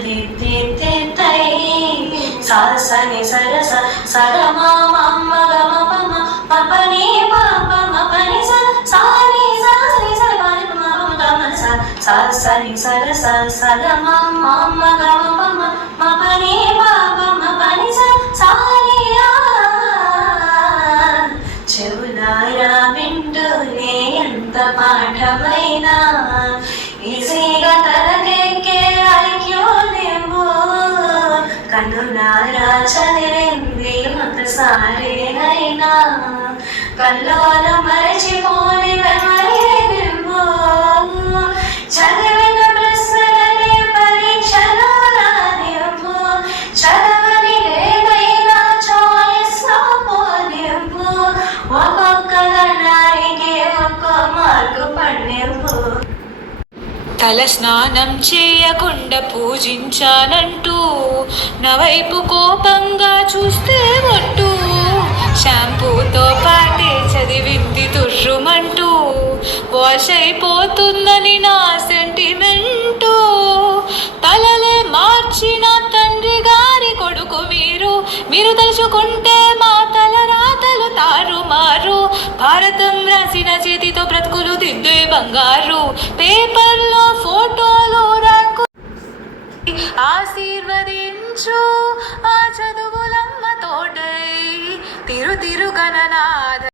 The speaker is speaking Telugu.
దిద్దిద్దిద్దై సాసని సరస సగమా మమ్మ గమ పమ పపని పాప మపని సాని సాని సరపాని మమ గమ సాసని సరస సగమా మమ్మ గమ పమ మపని పాప మపని సాని చెవులారా వింటూనే ఎంత పాఠమైనా ఈజీగా తలకెక్కే ఐక్యూ లేవు కన్నులారా చదివింది ఒకసారి అయినా కల్లోన మరచిపోని మెమరీ లేవు చదివిన ప్రశ్నలనే పరీక్షలో రానివ్వు చదవని ఏదైనా చాయిస్ లో పోనివ్వు ఒక్కొక్క గణానికి ఒక్క మార్కు పడినివ్వు తల స్నానం చేయకుండా పూజించానంటూ నా వైపు కోపంగా చూస్తే ఒట్టు షాంపూతో పాటే చదివింది తుర్రుమంటూ వాష్ అయిపోతుందని నా సెంటిమెంటు తలలే మార్చిన తండ్రి గారి కొడుకు మీరు తలుచుకుంటే మా తల రాతలు తారుమారు భారతం రాసిన చేతితో బ్రతుకులు దిద్దే బంగారు పేపర్లో ఫోటోలు రాకు ఆశీర్వదించు ఆ చదువులమ్మ తోడై తిరుగణనా